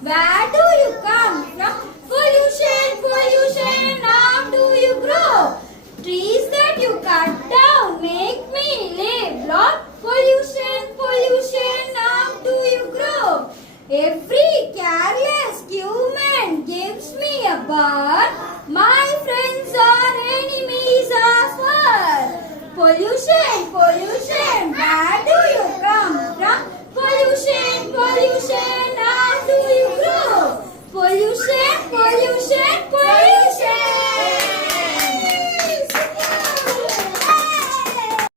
Where do you come from? Pollution, pollution, how do you grow? Trees that you cut down make me live. Lord, pollution, pollution, how do you grow? Every careless human gives me a burn. My